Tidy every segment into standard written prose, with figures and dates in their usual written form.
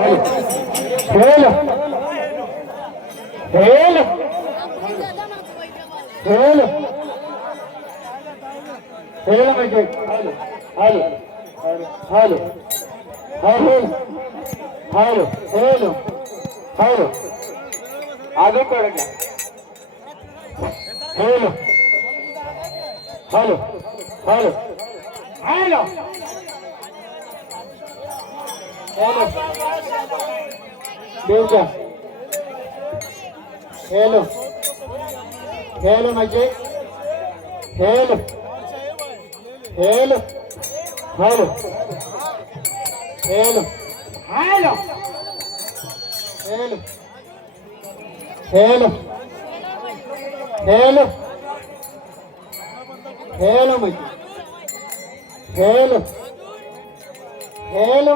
खेल खेल खेल खेल म्हणजे hello hello hello hello hello hello hello आगे पडेगा hello hello hello hello hello देवजा हॅलो हॅलो म्हणजे hello hello hello hello hello hello hello hello hello म्हणजे hello hello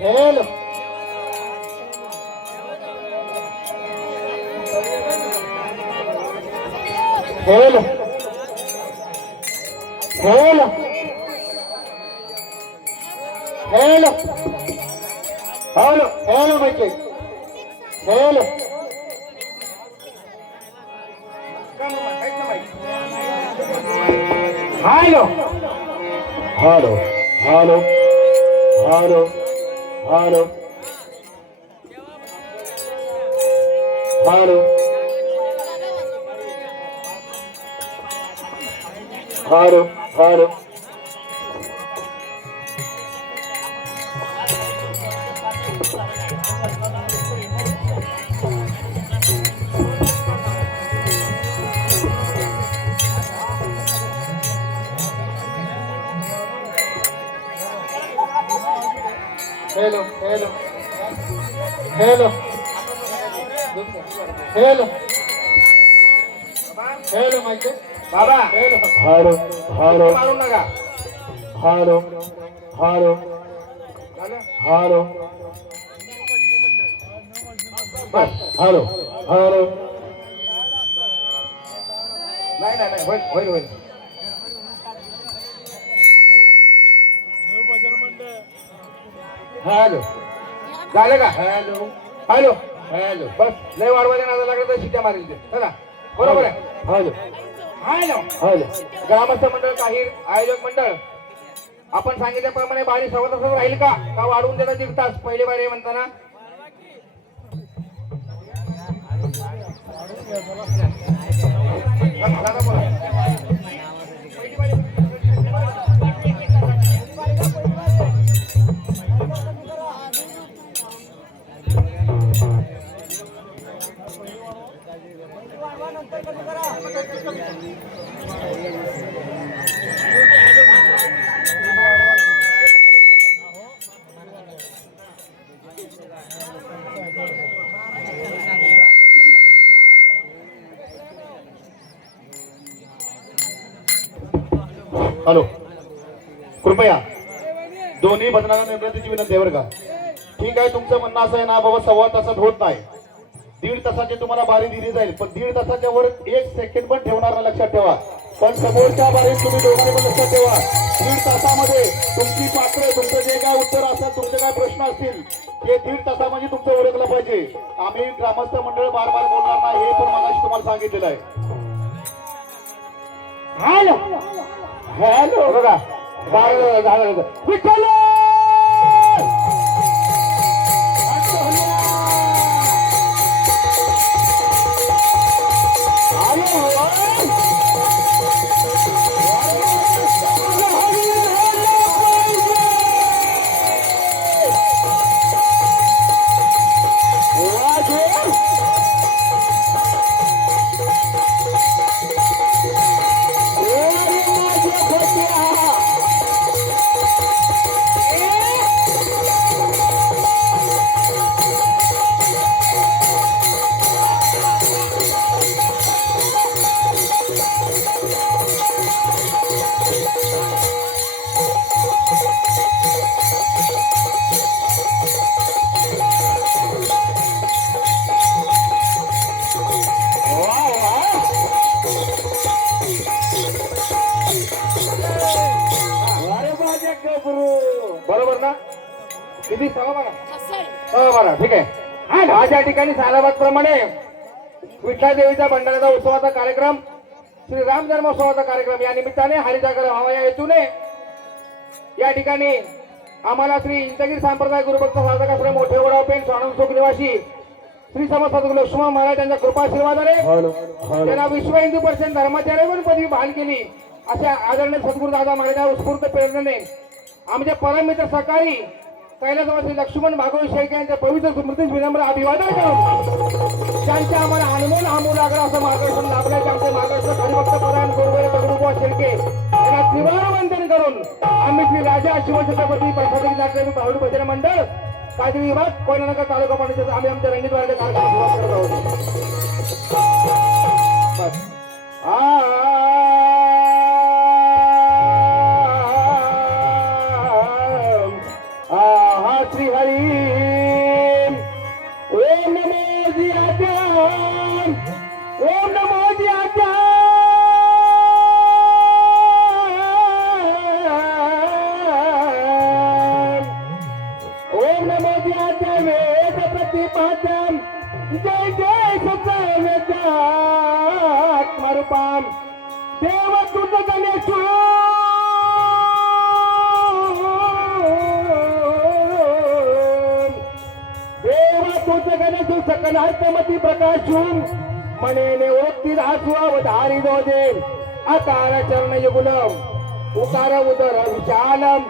hello hello hello hello hello hello म्हणजे hello hello hello hello hello hello hello hello hello hello hello hello hello hello म्हणजे बाबा hello hello मारू नका hello hello hello hello hello नाही नाही नाही होईल होईल होईल हॅलो झालं का हॅलो हॅलो हॅलो बस लय वाढवायला नादा लागला तर शिट्या मारेल ते चला बरोबर आहे हॅलो हॅलो हॅलो ग्रामस्थ मंडळ काही आयोजक मंडळ आपण सांगितल्याप्रमाणे बारी सव्वा तासात राहील का वाढवून देणार 1.5 तास पहिले बारी म्हणताना हॅलो कृपया दोन्ही बदनाला निवृत्तीची विनंती आहे बरं का ठीक आहे तुमचं म्हणणं असं आहे ना बाबा सव्वा तासात होत नाही 1.5 तासाची तुम्हाला बारी दिली जाईल पण 1.5 तासाच्या वर 1 सेकंड पण ठेवणार ना लक्षात ठेवा पण समोरच्या बारीत तुम्ही दोघांनी पण लक्षात ठेवा 1.5 तासामध्ये तुमची पात्र तुमचं जे काय उत्तर असेल तुमचे काय प्रश्न असतील ते 1.5 तासामध्ये तुमचं ओळखलं पाहिजे आम्ही ग्रामस्थ मंडळ बार बार बोलणार नाही हे पण मगाशी तुम्हाला सांगितलेलं आहे हॅलो हॅलो बघा बार झालं विठ्ठल किती 12:15 ठीक आहे. आणि आज या ठिकाणी सालाबाद प्रमाणे विठ्ठल देवीचा भंडाराचा उत्सवाचा कार्यक्रम, श्री राम जन्मोत्सवाचा कार्यक्रम या निमित्ताने हरिजागर व्हावा या हेतूने या ठिकाणी आम्हाला श्री इंचगिरी संप्रदाय गुरुभक्त साधक आश्रम मोठे वडाव पेन स्वानंद सुख निवासी श्री समर्थ सद्गुरू लक्ष्मण महाराज यांच्या कृपा आशीर्वादाने त्यांना विश्व हिंदू परिषद धर्माचार्य पण पदवी बहाल केली. अशा आदरणीय सद्गुरू दादा महाराजांच्या उत्स्फूर्त प्रेरणेने आमचे परममित्र सहकारी कैलासवासी लक्ष्मण भागवत शेळके यांच्या पवित्र स्मृतीस विनम्र अभिवादन करून त्यांच्या आम्हाला अनमोल आमूलाग्र असं मार्गदर्शन लाभल्याचे आमचे मार्गदर्शक हरिभक्त परायण गुरुवार दगडूबुवा शेळके यांना त्रिवार वंदन करून आम्ही श्री राजा शिवछत्रपती प्रसादगी नाट्यमी बाहुली भजन मंडळ काजरी विभाग कोयनानगर तालुका पाण्याचा आम्ही आमच्या रंगीतवाड्याच्या कार्यक्रमात सुरुवात करत आहोत. श्री हरी ओम नमो जियात्याम ओम नमो जियात्याम ओम नमो जियात्याम वेद प्रतिपाद्यम जय जय सत्सवेदात्मरूपाम देवदूत गणेशो गणेशु सकलार्थमती प्रकाशुम मनेने ओक्ती रासु अवधारी दोजे अकार चरण युगुलम उकार उदर विशालम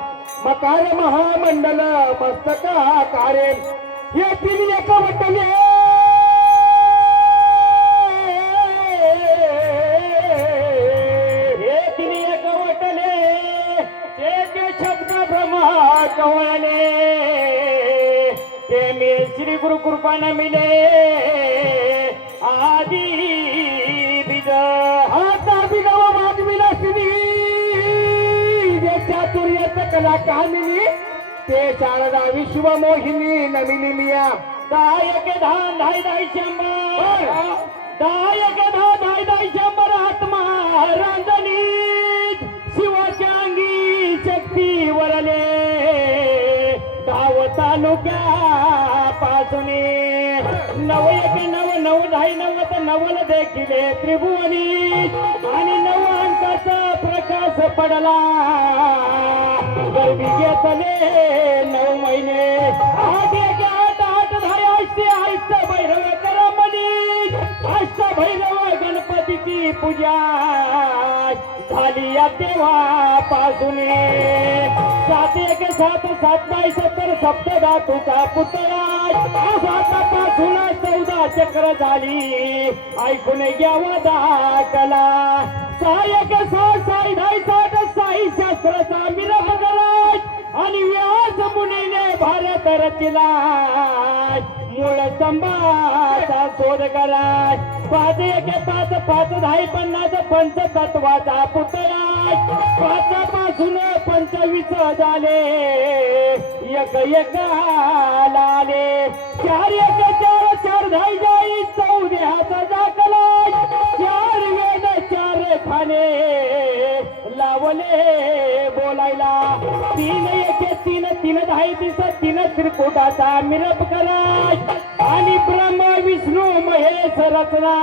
मकार महामंडल मस्तक आकारे हे तिन्ही एकवटले ते शब्द ब्रह्मा कवळले श्री गुरु कृपा न मिले आदि बिद आता बिदव माग विलासिनी जे चातुर्य कला कामिनी ते शारदा विश्व मोहिनी नमिनी मिया दायक धान धाय धाय शंभर दायक धा धाय धाय शंभर आत्मा रांजनी शिवाच्या अंगी शक्ती वरले गाव तालुक्या पासूने नव एक नव नऊ धाई नव्वद नवल देखिले त्रिभुवनी आणि 9 अंकाचा प्रकाश पडला गर्भी घेतले 9 महिने 8 एक 8 8 धाय अष्ट भैरव करमणी अष्ट भैरव गणपतीची पूजा झाली या तेव्हापासून 7 एक 7 7 बाय 70 सप्तधातूचा पुतळा 7पासून 14 चक्र झाली ऐकून घ्यावा दाखला 6 एक 6 6 धाय 60 साई शास्त्राचा मिरग गराज आणि व्यास मुनीने भारत रचिला मूळ स्तंभाचा शोध कराज 5 एक 5 5 धाय 50 पंचतत्वाचा पुतळा 5 पासून 25 झाले एक एक लाले 4 एक 4 4 धाय जाई 14 दाखला 4 वेद 4 खाने लावले बोलायला 3 एक 3 3 धाय 3 त्रिकुटाचा मिरप कराय आणि ब्रह्म विष्णू महेश रचना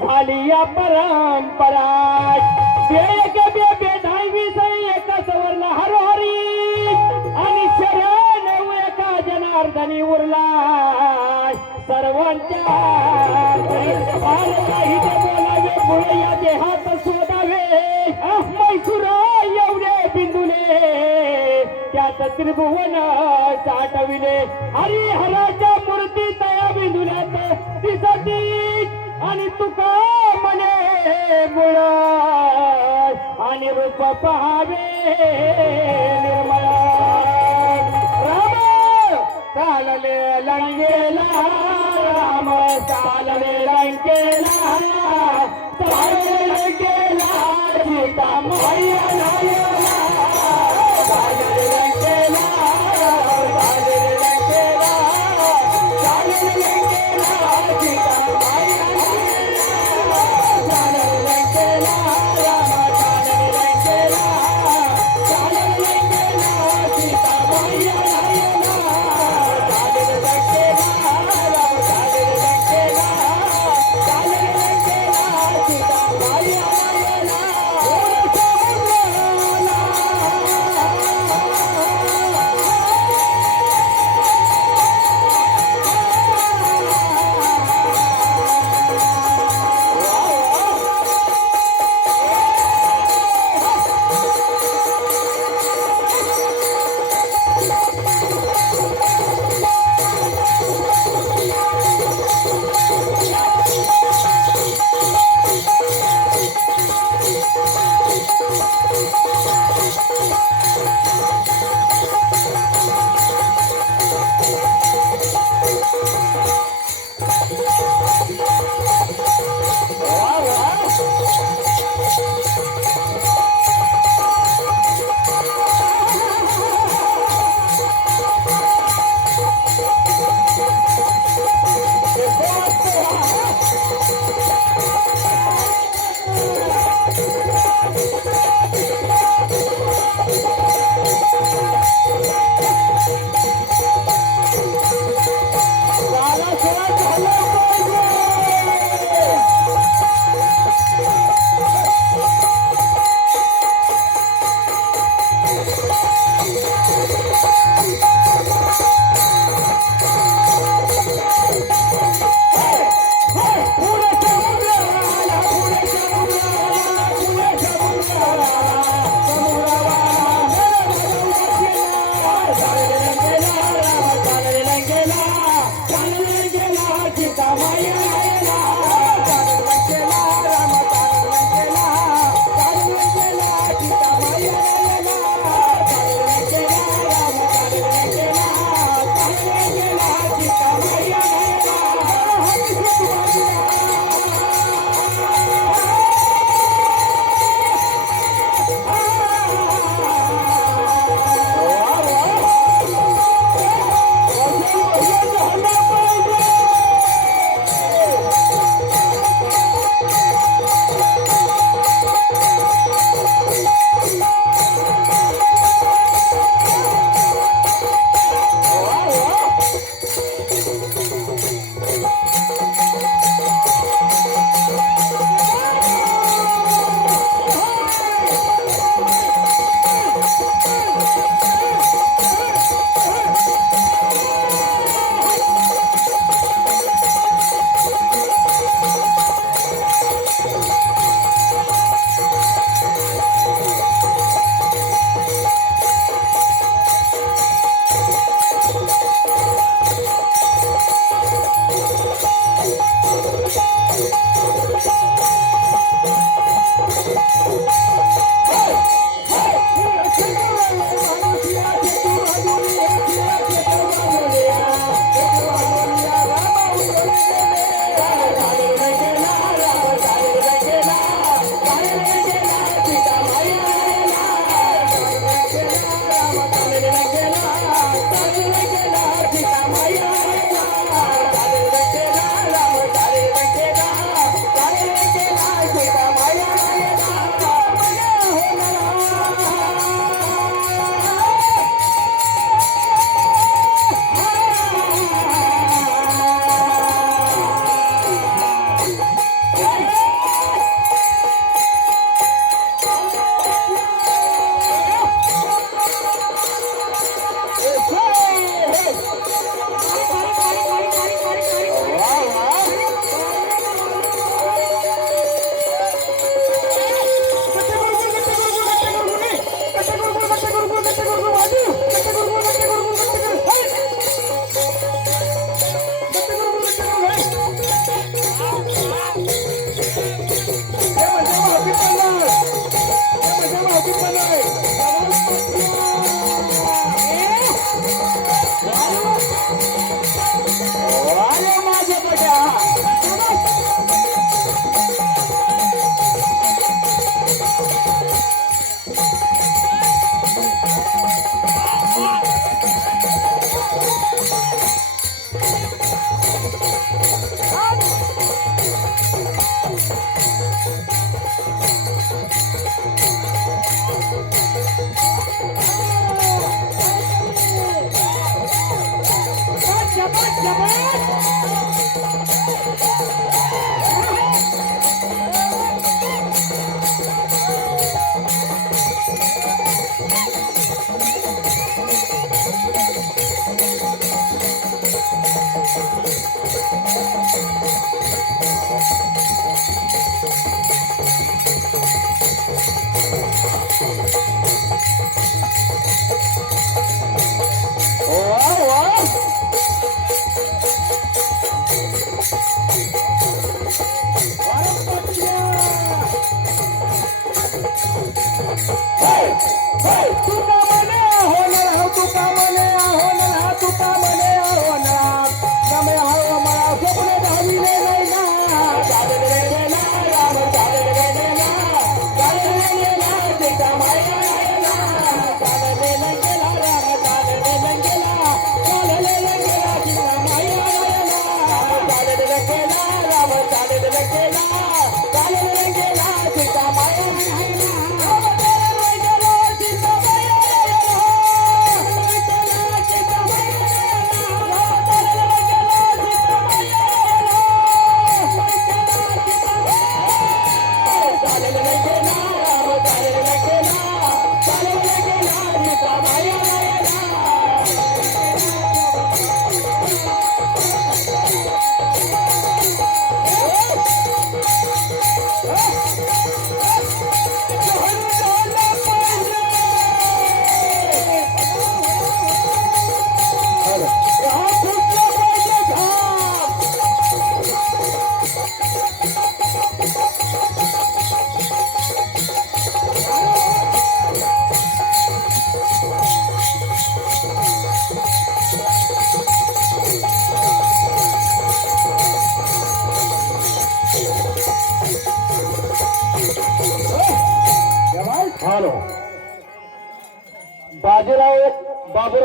झाली या परंपरा एक बे धाय 20 एक सवर्ण हरोहरी आणि शरण एका जनार्दनी उरला सर्वांच्या बोलावे मुळे या देहात शोधावे मैसुरा एवढे बिंदुले त्यात त्रिभुवन साठविले हरिहराच्या मूर्ती तया बिंदुल्यात दिसती आणि तुका म्हणे मुळ आणि रूप पहावे निर्मळ राम चालले लंकेला राम चालले लंकेला चालले लंकेला सीता मैया चालले लंकेला चालले लंकेला चालले लंकेला सीता मैया चालले लंकेला राम चालले लंकेला चालले लंकेला सीता मैया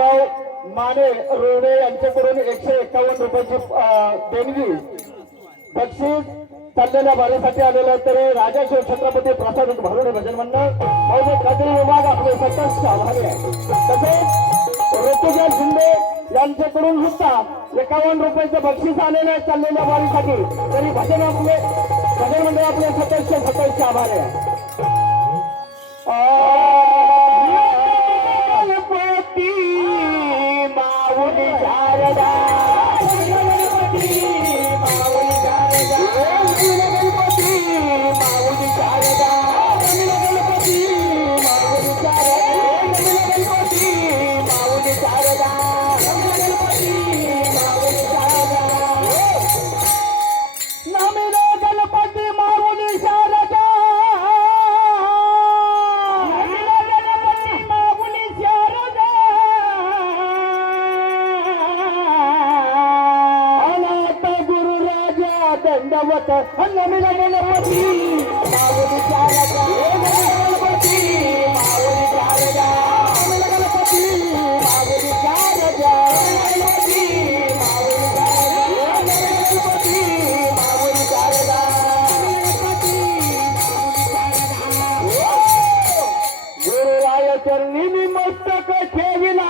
बाजीराव माने रोडे यांच्याकडून 151 रुपयाची देणगी बक्षीस चाललेल्या बारीसाठी आलेलं तर राजा शिव छत्रपती प्रसाद भारुडे भजन मंडळ मौजे खाजगी विभाग आपले सतत आभारी आहे. तसेच ऋतुजा शिंदे यांच्याकडून सुद्धा 51 रुपयाचं बक्षीस आलेलं आहे चाललेल्या बारीसाठी. तरी भजन मंडळ आपले सतत आभारी आहे. गणपती माऊली शारदा गणपती माऊली शारदा गणपती माऊली शारदा गणपती माऊली शारदा गणपती माऊली शारदा गणपती माऊली शारदा नमिनो गणपती माऊली शारदा दंडवत नमिला गणपती माऊली शारदा गणपती माऊली शारदा गणपती माऊली शारदा गणपती माऊली शारदा गणपती माऊली शारदा गणपती माऊली शारदा. गुरुराय चरणी मी मस्तक ठेविला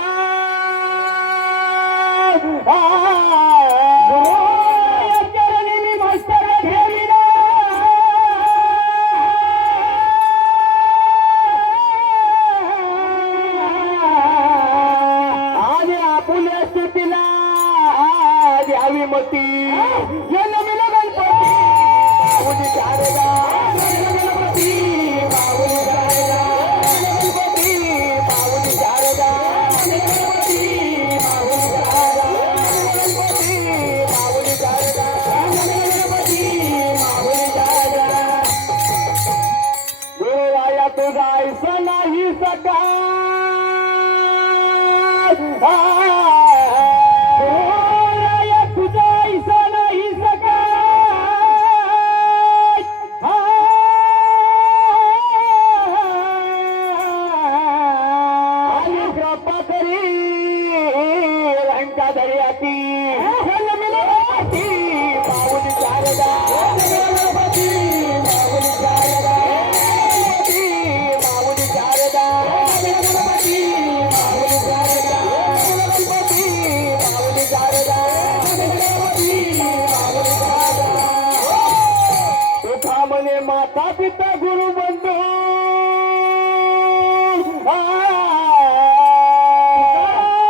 माता पिता गुरु बंधू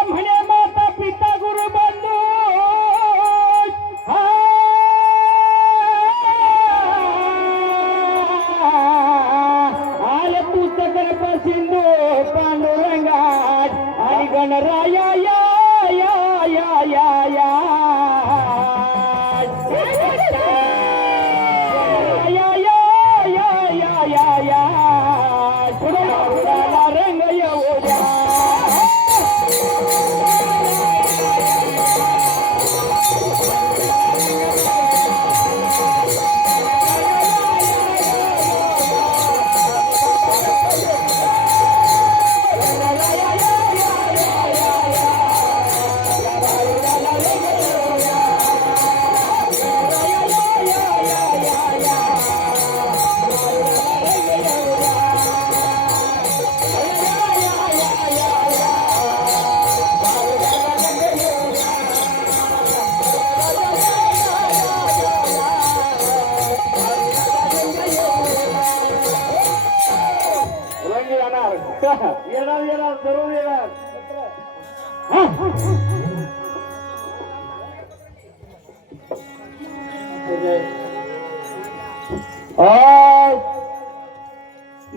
म्हणे माता पिता गुरु बंधू आले तूच गणप सिंधू पांडुरंगात आणि गणराया या या या या या रंग येऊ द्या. येणार येणार जरूर येणार.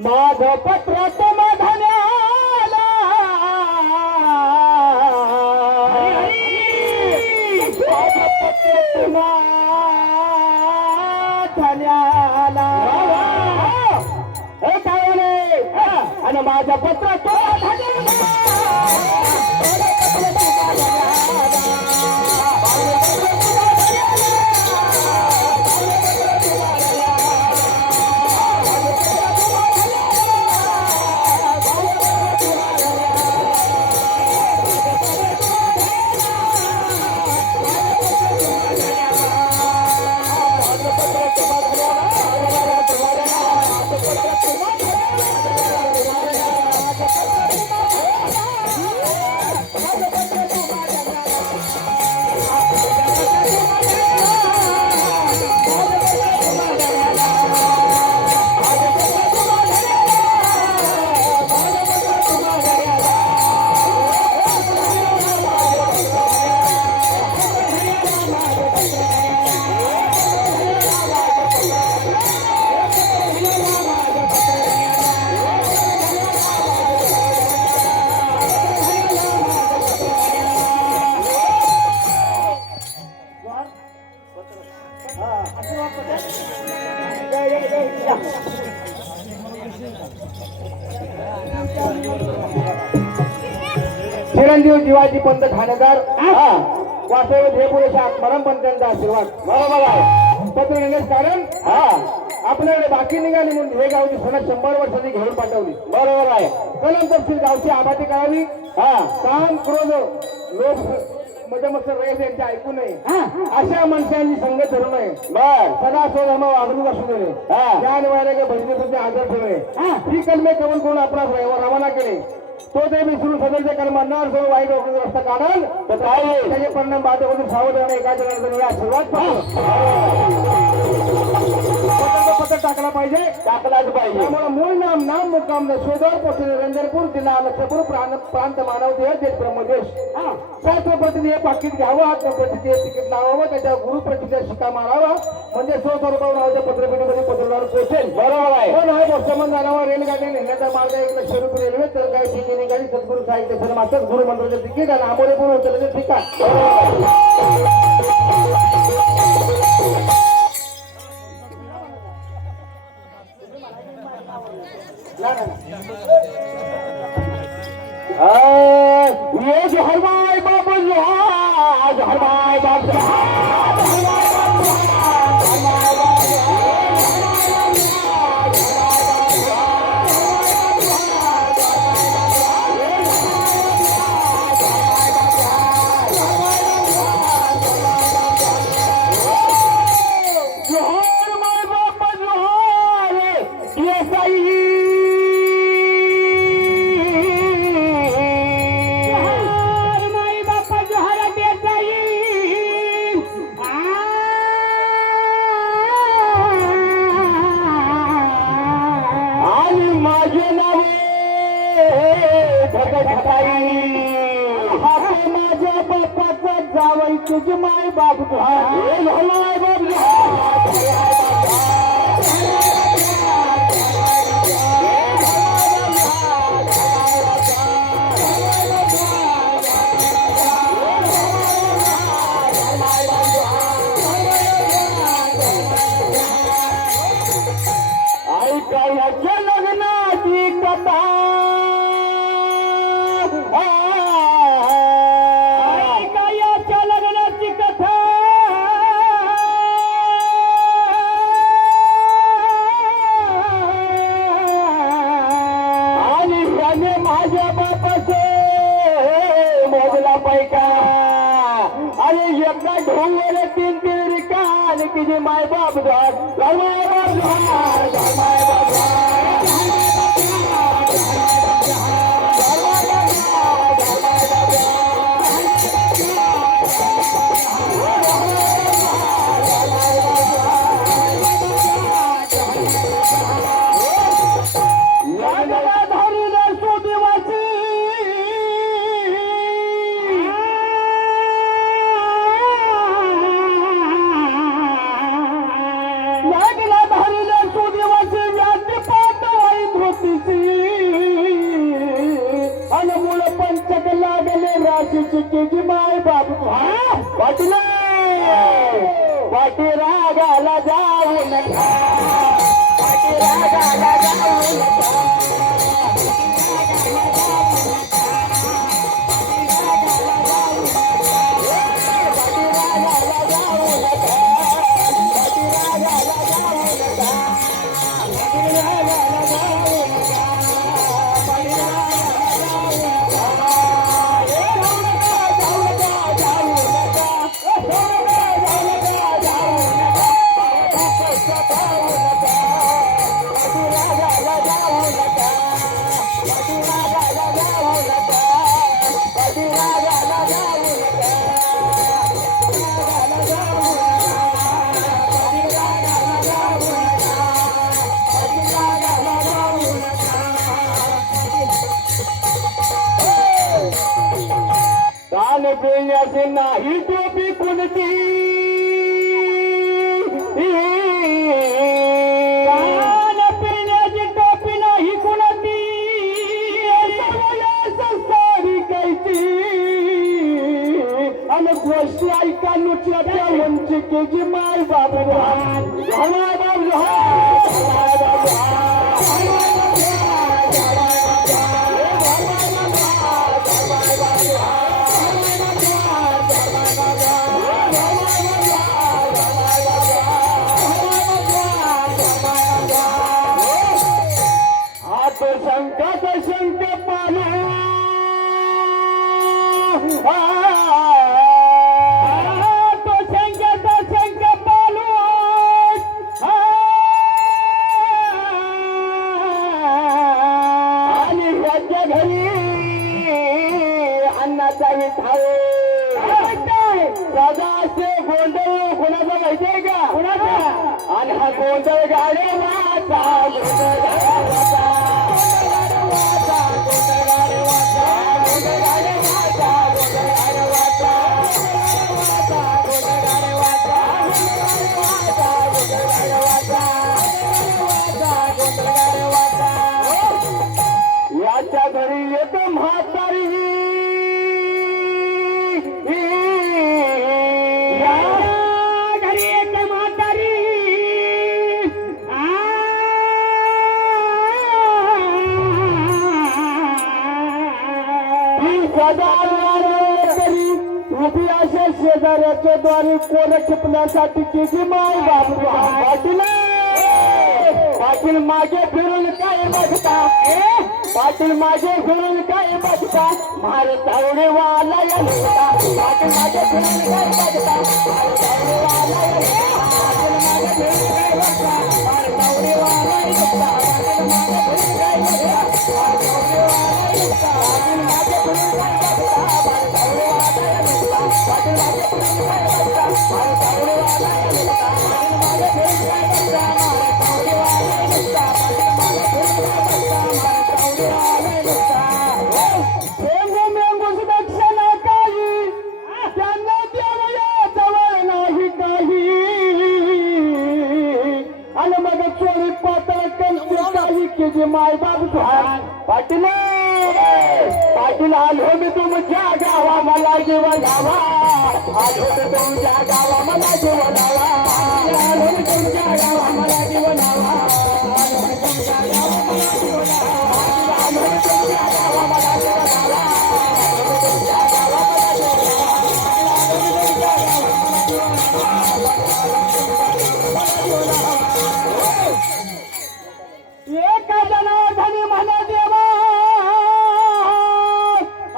माझ पत्र समाधानाला आणि माझं पत्र ज्ञानदेव जीवाजी पंत ठाणेदार वास्तव्य हे पुरेशा आत्माराम पंतांचा आशीर्वाद बरोबर आहे. पत्र नेण्यास कारण आपल्याकडे बाकी निघाली म्हणून हे गावची सणक 100 वर्षांनी घेऊन पाठवली बरोबर आहे. कलम तपशील गावची आबादी करावी काम क्रोध लोक मध्ये मस्त रयत यांचे ऐकू नये अशा माणसांनी संघ धरू नये बर सदा स्वधर्म वागणूक असू नये ज्ञान वैराग्य भजनेसाठी आदर ठेवणे ही कलमे कबूल करून आपणास रवाना केले. तो ते विसरून सदरचे कर्म न सर्व वाईट रस्ता काढल तर काय त्याचे परिणाम बाधक सावध राहणे एका जणांचा आशीर्वाद पत्र टाकला पाहिजे टाकलाच पाहिजे. त्यामुळे मूळ नाम मुक्काम शोधर पोचले रंजनपूर जिल्हा लक्षपूर प्रांत मानव देह देश ब्रह्मदेश शास्त्र प्रतिनिधी हे पाकिट घ्यावं आत्मप्रतिनिधी हे तिकीट लावावं त्याच्या गुरु प्रतिनिधी शिका मारावा म्हणजे स्वस्वरूपावर नावाच्या पत्रपेटीमध्ये पत्रव्यवहार पोहोचेल बरोबर आहे. हो नाही संबंध झाल्यावर रेल्वेगाडी नेण्याचा मार्ग 1 लाख रुपये रेल्वे तर काही ठिकाणी गाडी सद्गुरू साहित्य शर्माचंच गुरु मंत्राचे तिकीट आणि आंबोरे पूर्ण उतरल्याचे ठिकाण ये जो हरमाय बाबू जो हरमाय बाबू माझ्या बापाचा जावई तुझी माय बाप ऐकायच्या लग्नाची कथा माझ्या बापाचे मोजला पैका अरे एकदा ढोंगर 3 रिकान की जे माय बाप चिकी माय बाबू पाटील पाटी रागाला जाऊ नका पाटी रागाला जाऊ नका पिण्याचे नाही टोपी कोणती पिण्याची टोपी नाही कोणती सारी कायची आणि गोष्टी ऐका नुसत्या वंचिकेची माय बाबा तो शंकरचा शंक बालू आणि ह्याच्या घरी अन्नाचा विठाऊ सदाशे गोंधळ कोणाचा माहितीये का कोणाचा आणि हा गोंधळ गाडवाचा याच्या घरी येत म्हातारी घरी येत म्हातारी सदा तरी उभी अशा शेजाऱ्याच्या द्वारे कोण टिपण्यासाठी तिची माय बाबू पाटील पाटील मागे फिरून काय बघता पाटील मागे फिरून काय बघता मारे तावडे वाला या लोटा पाटील मागे फिरून काय बघता मारे तावडे वाला या लोटा पाटील मागे फिरून काय बघता मारे तावडे वाला या लोटा पाटील मागे फिरून काय बघता मारे तावडे वाला या लोटा पाटील मागे फिरून काय बघता मारे तावडे वाला या लोटा पाटील मागे फिरून काय बघता मारे तावडे वाला या लोटा पाटील मागे फिरून काय बघता मारे तावडे वाला या लोटा पाटील मागे फिरून काय बघता मारे तावडे वाला या लोटा मेंगू मेंगू दक्षिणा काही त्यांना देवया जवळ नाही काही आणि मग चोरी पातळ कंची काही केजी माय बाबू पाटील पाटील आलो मी तुमच्या गावा मला जीवन लावा आलो मी तुमच्या गावा मला जीवन लावा आलो मी तुमच्या गावा मला जीवन लावा आलो मी तुमच्या गावा मला जीवन लावा आलो मी तुमच्या गावा मला जीवन लावा आलो मी तुमच्या गावा मला जीवन लावा आलो मी तुमच्या गावा एका जनार्दनी म्हणा देवा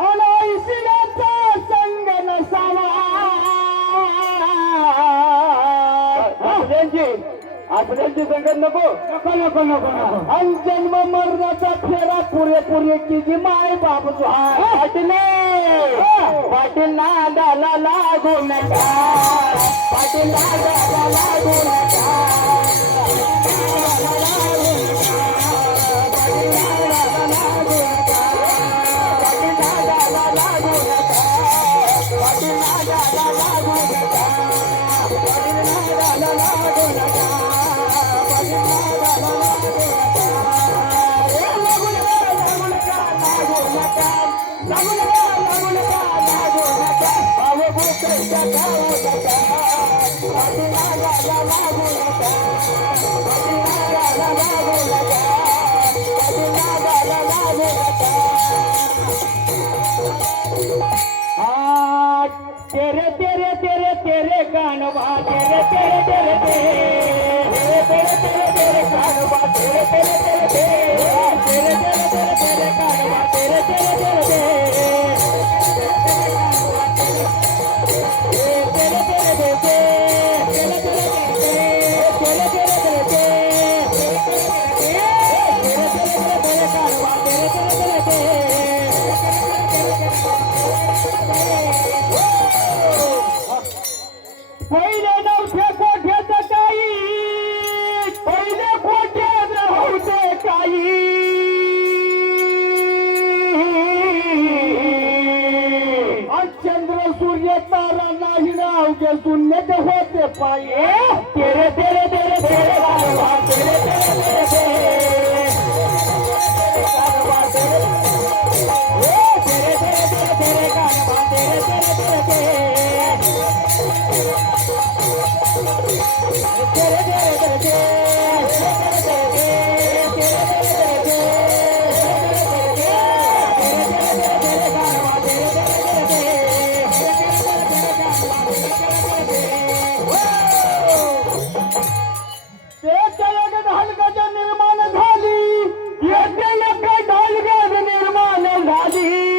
अनैसियाचा संग नसावा आपल्याची संगत नको नको नको नको आणि जन्म मरणाचा फेरा पुरेपुरे की जी माय बाप पाटील पाटील नादाला लागू नका पाटील नादाला लागू नका तेरे तेरे तेरे तेरे कानवा तेरे तेरे तेरे तेरे तेरे तेरे तेरे कानवा तेरे तेरे तेरे तेरे तेरे तेरे तेरे कानवा तेरे तेरे तेरे पहिले नव्हते कोठ्याचं काही पहिले कोठ्यात नव्हते काही चंद्र सूर्य तारा नाही नाव के शून्य होते पाये तेरे तेरे तेरे तेरे कानवा तेरे तेरे तेरे तेरे कानवा तेरे तेरे तेरे तेरे कानवा तेरे तेरे तेरे तेरे हलकाच्या निर्माण झाली येथे ढालगड निर्माण झाली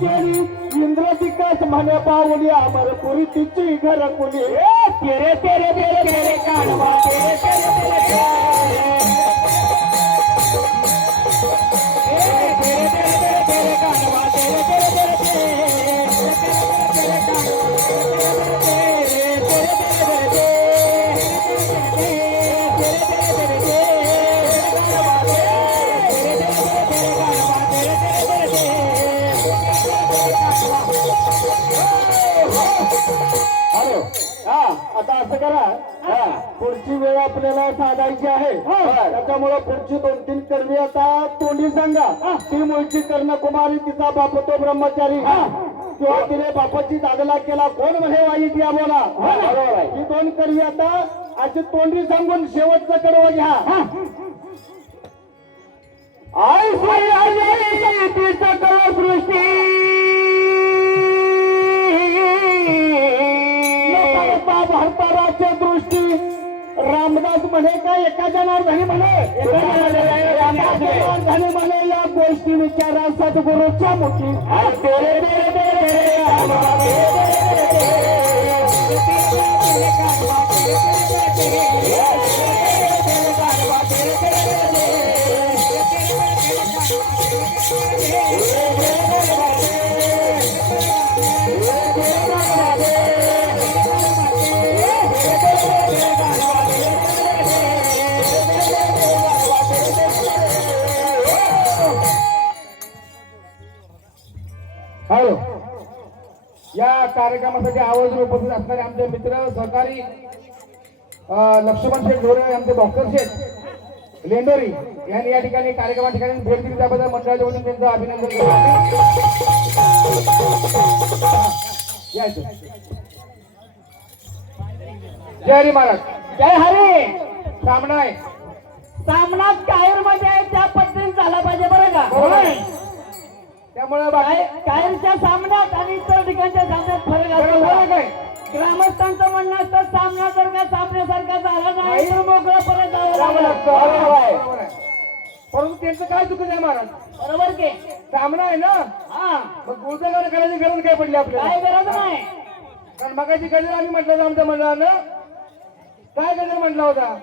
केली इंद्रदिकास म्हणे पाऊली अमरपुरी तिची घरकुली तेरे तेरे तेरे तेरे कानवा तेरे तेरे तेरे तेरे तेरे तेरे कानवा तेरे तेरे तेरे तेरे कानवा हॅलो आता असं करा पुढची वेळ आपल्याला साधायची आहे त्याच्यामुळे पुढची 2-3 कर्मी आता तोंडी सांगा ती मुळची कर्णकुमारी तिचा बाप तो ब्रह्मचारी किंवा तिने बापाची दादला केला कोण म्हणे वाईट या बोला बरोबर आहे ही 2 कर्मी आता अशी तोंडी सांगून शेवटचा कडवा घ्या आय तिचा कळ सृष्टी भरताराच्या दृष्टी रामदास म्हणे का एका जनार्दनी म्हणे जनार्दनी म्हणे या गोष्टी विचारा सद्गुरूच्या मुठी हॅलो या कार्यक्रमासाठी आवाज उपस्थित असणारे आमचे मित्र सहकारी लक्ष्मण शेठ ढोरे आमचे डॉक्टर शेठ लेंडोरी यांनी या ठिकाणी कार्यक्रमा ठिकाणी भेट दिली त्याबद्दल मंडळाच्या वतीने त्यांचं अभिनंदन करतो जय हरी महाराज जय हरी. सामना आहे सामना कायर मध्ये आहे त्या पद्धतीने झाला पाहिजे बरं का त्यामुळे बाकी कायरच्या सामन्यात आणि इतर ठिकाणच्या सामन्यात फरक बरोबर असतो काय ग्रामस्थांचं म्हणणं असतं सामना जर का सामन्यासारखा झाला नाही तर मोकळा परत जावं बरोबर लागतं. आहे. बरोबर आहे. परंतु त्यांचं काय चुकीचं आहे महाराज बरोबर की सामना आहे ना हा मग गुळजागार करायची गरज काय पडली आपल्याला काय गरज नाही कारण मगाची गजर आम्ही म्हटलं होतं आमच्या मंडळानं काय गजर म्हटला होता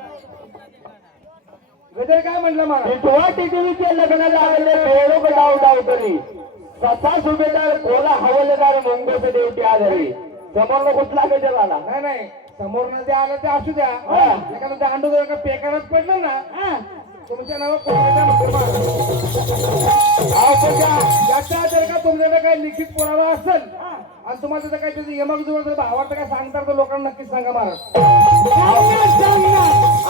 गजर काय म्हटलं मला टिटवा टिटवीचे लग्न लागले बेडूक डाव डाव करी ससा सुभेदार कोला हवलदार मंगस देवटी आधारी समोर कुठला गजर आला नाही नाही समोर जे आलं ते असू द्या एखादं ते अंडू जर का पेकारात पडलं ना हा. तुमच्या नाव कोणाच्या याचा जर का तुमच्याकडे काही लिखित पुरावा असेल आणि तुम्हाला जर काही त्याची यमक जवळ जर भावार्थ काय सांगता तर लोकांना नक्कीच सांगा महाराज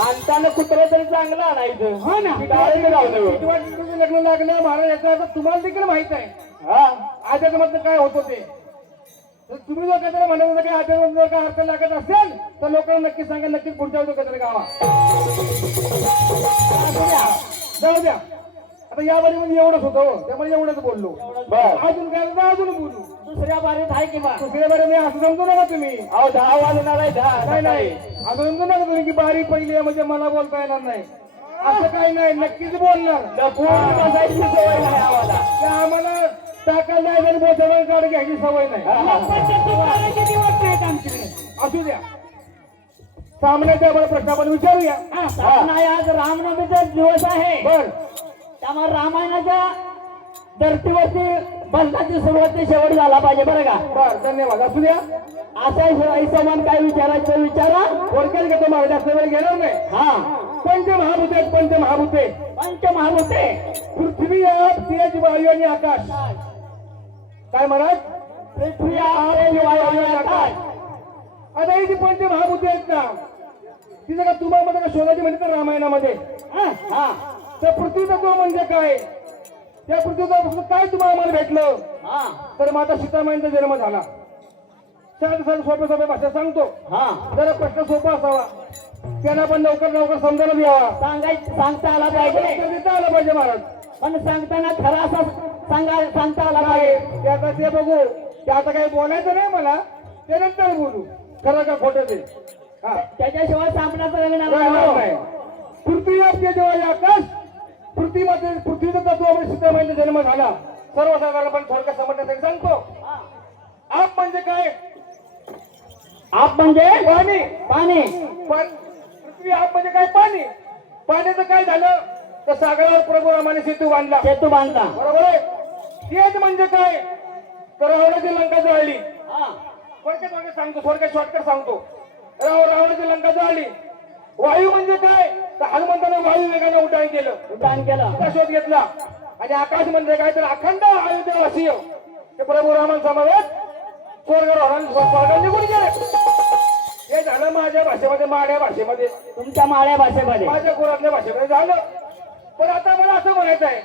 आणताना कुत्रा तरी चांगला आणायचं हो ना टिटवाटिटीचं लग्न लागलं महाराज याचा अर्थ तुम्हाला देखील माहित आहे आजच्या मधलं काय होतं ते तर तुम्ही जर काहीतरी म्हणत होता की आजच्या जर काय अर्थ लागत असेल तर लोकांना नक्कीच सांगा नक्कीच पुढच्या वेळी काहीतरी गावा जाऊ द्या आता या बारीमध्ये एवढंच होतं त्यामुळे एवढंच बोललो अजून काय तर अजून बोलू दुसऱ्या बारीत आहे किंवा दुसऱ्या बारी मी असं समजू नका तुम्ही अहो 10 वाजणार आहे 10 नाही नाही असं समजू नका तुम्ही की बारी पहिली आहे म्हणजे मला बोलता येणार नाही असं काही नाही नक्कीच बोलणार बसायची सवय नाही आम्हाला ते आम्हाला टाकायला नाही आणि बोचावर काढ घ्यायची सवय नाही असू द्या सामन्याच्या आम्हाला प्रश्न आपण विचारूया सामना आहे आज रामनवमीचा दिवस आहे बर त्यामुळे रामायणाच्या धर्तीवरती बंधाची सुरुवात शेवट झाला पाहिजे बरं का बर धन्यवाद असू द्या असा हिशोबान काय विचारायचं विचारा थोडक्यात घेतो मला जास्त वेळ घेणार नाही हा पंचमहाभूते आहेत पंचमहाभूते पंचमहाभूते पृथ्वी आप तेज वायू आणि आकाश काय महाराज पृथ्वी आकाश वायू आणि आकाश आता ही जी पंचमहाभूते आहेत ना तिचं का तुम्हाला का शोधाची म्हणजे तर रामायणामध्ये हा त्या पृथ्वी तत्व म्हणजे काय त्या पृथ्वीचं काय तुम्हाला आम्हाला भेटलं हा तर माता सीतामाईंचा जन्म झाला साध सोप्या सोप्या भाषा सांगतो हा जरा प्रश्न सोपा असावा त्यांना पण लवकर लवकर समजायला यावा सांगता आला पाहिजे उत्तर देता आलं पाहिजे महाराज पण सांगताना खरा असा सांगता आला पाहिजे ते आता ते बघू ते आता काही बोलायचं नाही मला ते नंतर बोलू खरं का खोटं ते हा त्याच्याशिवाय सामनाचं लग्न नाही पृथ्वी आपल्या जेव्हा आकाश पृथ्वीमध्ये पृथ्वीचं तत्वामध्ये सीतामाईंचा जन्म झाला सर्वसाधारणपणे थोडक्यात समजण्यासाठी सांगतो. आप म्हणजे काय? आप म्हणजे पाणी. पाणी. पृथ्वी आप म्हणजे काय? पाणी. पाण्याचं काय झालं तर सागरावर प्रभू रामाने सेतू बांधला. सेतू बांधला. बरोबर आहे. तेज म्हणजे काय तर रावणाची लंका जळली. हा. थोडक्यात सांगतो, थोडक्यात शॉर्टकट सांगतो. रावणाची लंका जळली. वायू म्हणजे काय तर हनुमंताने वायू वेगाने उड्डाण केलं. उड्डाण केलं. त्याचा शोध घेतला. आणि आकाश म्हणजे काय तर अखंड अयोध्यावासीय ते प्रभू रामांसमवेत स्वर्गात निघून गेले. हे झालं माझ्या भाषेमध्ये, माड्या भाषेमध्ये, तुमच्या माळ्या भाषेमध्ये. माझ्या गुरातल्या भाषेमध्ये झालं. पण आता मला असं म्हणायचं आहे,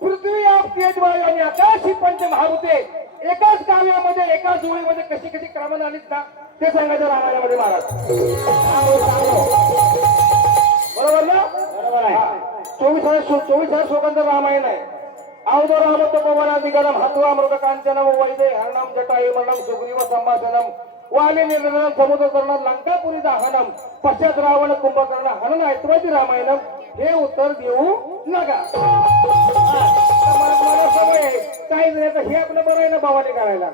पृथ्वी आप तेज वायू आणि आकाश ही पंचमहाभूते एकाच काव्यामध्ये एकाच ओळीमध्ये कशी कशी क्रमाने आलीत ना ते सांगायचं रामायणामध्ये महाराज. बरोबर ना? बरोबर आहे. 24,000 श्लोकांचं रामायण आहे. अवधो रामतो पवनाधिकारम हत्वा मृग कांचनम वैदे हरणम जटायु मरणम सुग्रीव संभाषणम वाले निर्णयम समुद्र तरणम लंकापुरी दहनम पश्चात रावण कुंभकर्ण हनन ऐतवादी रामायणम हे उत्तर देऊ नका. मला सवय आहे काही नाही तर हे आपलं बरं आहे ना भावाने करायला.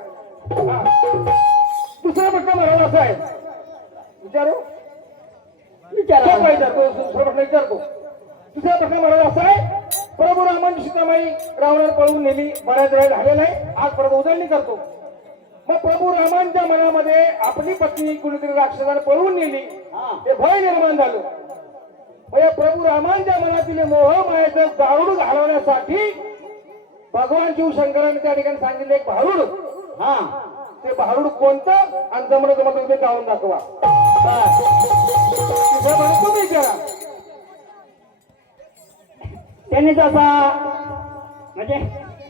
दुसरा प्रश्न म्हणाला असा आहे, विचारू विचारा. दुसरा प्रश्न विचारतो. दुसरा प्रश्न म्हणाला असा आहे, प्रभू रामांची सीतामाई रावणाला पळवून नेली. बऱ्याच वेळ झाले नाही, आज परत उजळणी करतो. मग प्रभू रामांच्या मनामध्ये आपली पत्नी कुणीतरी राक्षसाने पळवून नेली हे भय निर्माण झालं. मग या प्रभू रामांच्या मनातील मोह मायाचं दारूड घालवण्यासाठी भगवान शिवशंकरांनी त्या ठिकाणी सांगितलं एक भारूड. हा. ते भारूड कोणतं आणि जमलं तर मग गाऊन दाखवा. तिथं म्हणून तुम्ही विचारा. त्यांनी जसा म्हणजे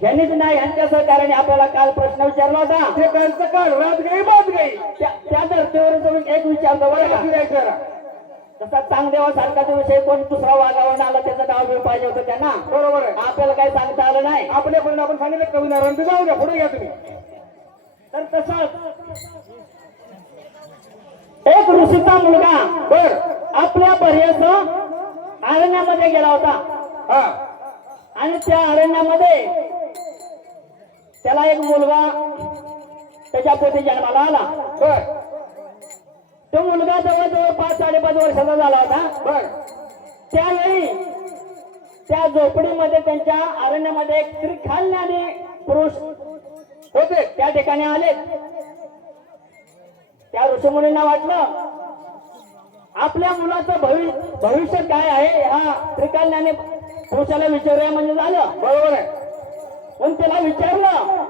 यांनीच नाही यांच्या सहकार्याने आपल्याला काल प्रश्न विचारला होता. ते त्यांचं काल रात गई बात गई त्या धर्तीवर तुम्ही एक विचारतो बरं का? विचारा. तसा चांगदेवासारखा तो विषय कोण दुसरा वागावर आला त्याचं नाव घेऊन पाहिजे होतं त्यांना. बरोबर आहे. आपल्याला काही सांगता आलं नाही. आपल्यापर्यंत आपण सांगितलं कवी नारायण ते जाऊ द्या, पुढे घ्या तुम्ही. तर तसंच एक ऋषीचा मुलगा बर आपल्या पर्यंत अरण्यामध्ये गेला होता. हा आणि त्या अरण्यामध्ये त्याला एक मुलगा त्याच्या पोटी जन्माला आला. बर तो मुलगा जवळजवळ 5-5.5 वर्षाचा झाला होता. बर त्यावेळी त्या झोपडीमध्ये त्यांच्या अरण्यामध्ये एक स्त्री खालण्याने पुरुष होते त्या ठिकाणी आले. त्या ऋषीमुनींना वाटलं आपल्या मुलाचं भविष्य काय आहे हा त्रिकाल्याने पुरुषाला विचारूया म्हणजे झालं. बरोबर आहे. पण त्याला विचारलं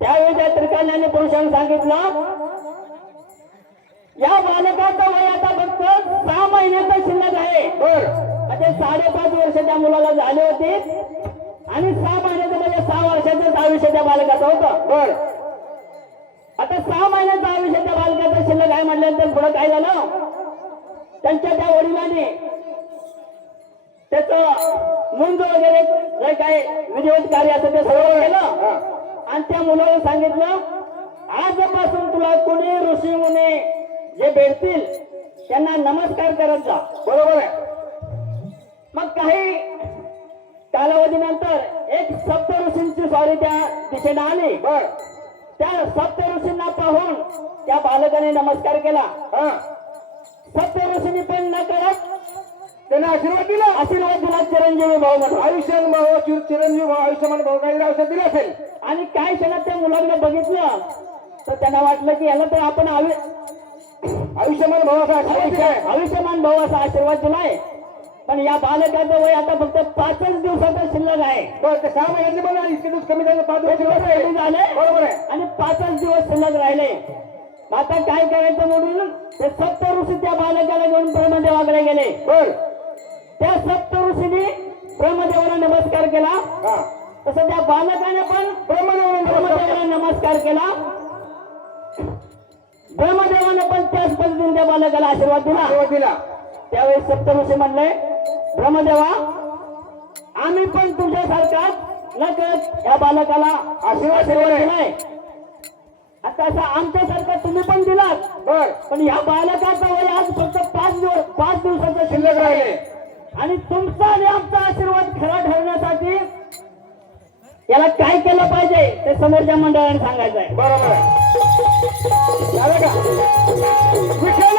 त्यावेळी त्या त्रिकाल्याने पुरुषाने सांगितलं या बालकाचं वय आता फक्त 6 महिन्याचं शिल्लक आहे. बर म्हणजे 5.5 वर्ष त्या मुलाला झाले होते आणि 6 महिन्याचं म्हणजे 6 वर्षाचं आयुष्य त्या बालकाचं होतं. बर आता 6 महिन्याचं आयुष्य त्या बालकाचं शिल्लक आहे म्हटल्यानंतर पुढे काय झालं त्यांच्या त्या वडिलांनी त्याचं मुंज वगैरे जे काय विधिवत कार्य असं ते सगळं केलं आणि त्या मुलाला सांगितलं आजपासून तुला कोणी ऋषी मुनी जे भेटतील त्यांना नमस्कार करत जा. बरोबर आहे. मग काही कालावधीनंतर एक सप्त ऋषींची स्वारी त्या दिशेने आली. बर त्या सप्त ऋषींना पाहून त्या बालकाने नमस्कार केला. हा सप्त ऋषींनी पण न करत त्यांना आशीर्वाद दिला. आशीर्वाद दिला चिरंजीवी भाऊ म्हणून. आयुष्यमान भाऊ चिरंजीव भाऊ आयुष्यमान भाऊ काही औषध दिलं असेल. आणि काही क्षणात त्या मुलांना बघितलं तर त्यांना वाटलं की याला तर आपण आयुष्यमान भावाचा आशीर्वाद दिलाय. आयुष्यमान भाऊ असा आशीर्वाद दिलाय. पण या बालकाचं वय आता फक्त 5च दिवसाचं शिल्लक आहे. बरं ते 6 महिन्यातले पण इतके दिवस कमी झाले 5 दिवस कमी झाले बरोबर आहे. आणि 5च दिवस शिल्लक राहिले. आता काय करायचं म्हणून ते सप्त ऋषी त्या बालकाला घेऊन ब्रह्मदेवाकडे गेले. बर त्या सप्त ऋषींनी ब्रह्मदेवाला नमस्कार केला. हा तसं त्या बालकाने पण ब्रह्मदेवाला नमस्कार केला. ब्रह्मदेवाने पण त्याच पद्धतीने त्या बालकाला आशीर्वाद दिला. त्यावेळेस सप्त ऋषी म्हणले ब्रह्मदेवा आम्ही पण तुझ्यासारखा न कळत या बालकाला आशीर्वाद दिलाय. आता असं आमच्यासारखा तुम्ही पण दिलात. बर पण या बालकाचा वय आज फक्त 5 दिवसाचा शिल्लक राहिले आणि तुमचा आणि आमचा आशीर्वाद खरा ठरण्यासाठी याला काय केलं पाहिजे ते समोरच्या मंडळाने सांगायचं आहे. बरोबर आहे. झालं का विठ्ठल